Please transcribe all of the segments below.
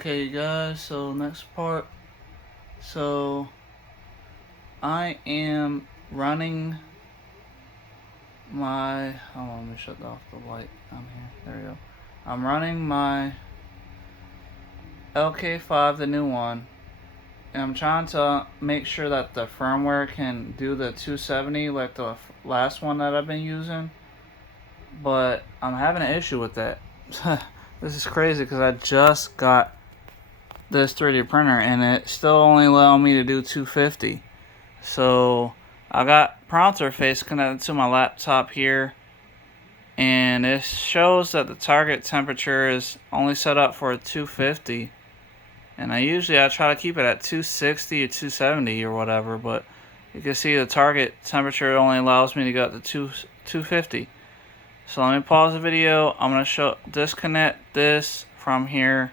Okay guys, so next part. So I am running my, hold on, let me shut off the light down here. There we go. I'm running my lk5, the new one, and I'm trying to make sure that the firmware can do the 270 like the last one that I've been using, but I'm having an issue with that. This is crazy because I just got this 3D printer and it still only allowed me to do 250. So I got pronter face connected to my laptop here, and it shows that the target temperature is only set up for 250, and I try to keep it at 260 or 270 or whatever, but you can see the target temperature only allows me to go up to 250. So let me pause the video. I'm gonna disconnect this from here.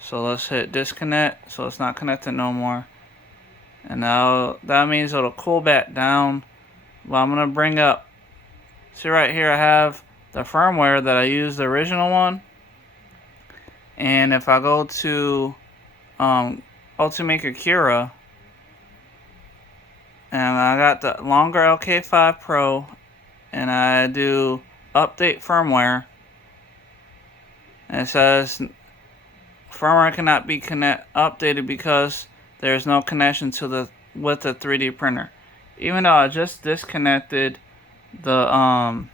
So let's hit disconnect, so it's not connected no more. And now that means it'll cool back down. But I'm going to bring up, see right here I have the firmware that I used, the original one. And if I go to Ultimaker Cura, and I got the longer lk5 Pro, and I do update firmware, and it says firmware cannot be updated because there's no connection to with the 3D printer. Even though I just disconnected the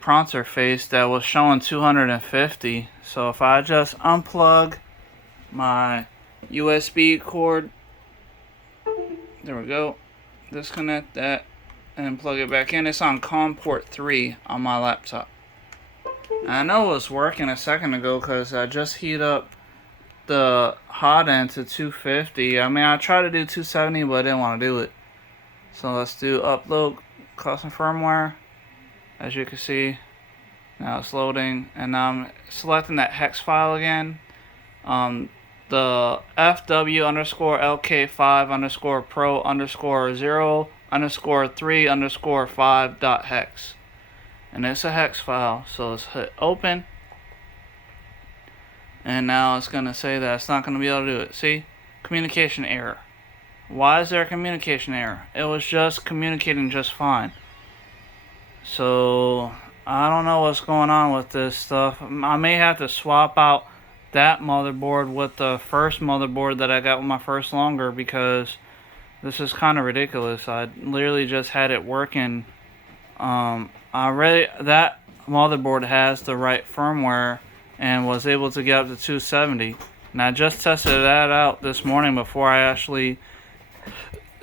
pronter face that was showing 250. So if I just unplug my USB cord, there we go, disconnect that and plug it back in. It's on COM port 3 on my laptop. And I know it was working a second ago because I just heat up the hot end to 250. I mean, I tried to do 270, but I didn't want to do it. So let's do upload custom firmware. As you can see, now it's loading, and now I'm selecting that hex file again. The fw underscore lk5 underscore pro underscore 0 underscore 3 underscore 5 dot hex. And it's a hex file, so let's hit open. And now it's going to say that it's not going to be able to do it. See? Communication error. Why is there a communication error? It was just communicating just fine. So I don't know what's going on with this stuff. I may have to swap out that motherboard with the first motherboard that I got with my first longer, because this is kind of ridiculous. I literally just had it working. That motherboard has the right firmware and was able to get up to 270. And I just tested that out this morning before I actually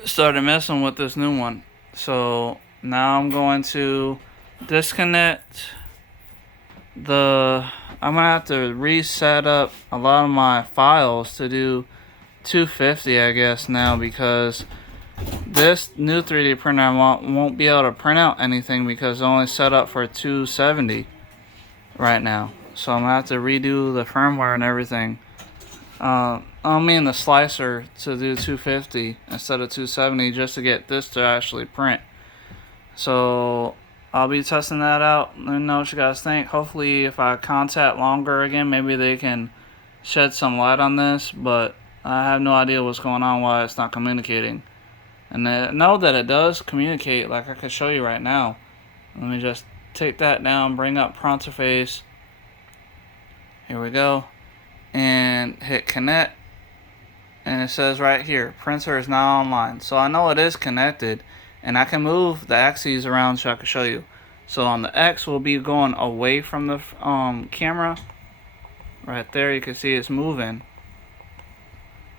started messing with this new one. So now I'm going to disconnect I'm gonna have to reset up a lot of my files to do 250, I guess, now, because this new 3D printer won't be able to print out anything because it's only set up for 270 right now. So I'm gonna have to redo the firmware and everything. I mean the slicer to do 250 instead of 270 just to get this to actually print. So I'll be testing that out. Let me know what you guys think. Hopefully if I contact Longer again, maybe they can shed some light on this, but I have no idea what's going on, why it's not communicating. And I know that it does communicate, like I can show you right now. Let me just take that down, bring up pronter face. Here we go. And hit connect. And it says right here, printer is now online. So I know it is connected. And I can move the axes around so I can show you. So on the X will be going away from the camera. Right there you can see it's moving.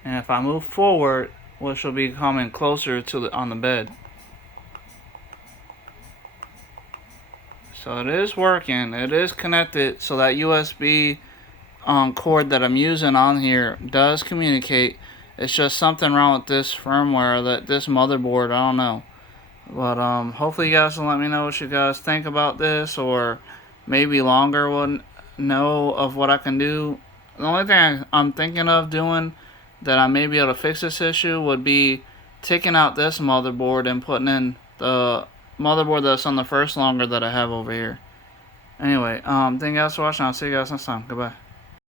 And if I move forward, which will be coming closer to on the bed. So it is working. It is connected, so that USB cord that I'm using on here does communicate. It's just something wrong with this firmware, this motherboard, I don't know. But hopefully you guys will let me know what you guys think about this, or maybe Longer will know of what I can do. The only thing I'm thinking of doing that I may be able to fix this issue would be taking out this motherboard and putting in the motherboard that's on the first Longer that I have over here. Anyway, thank you guys for watching. I'll see you guys next time. Goodbye.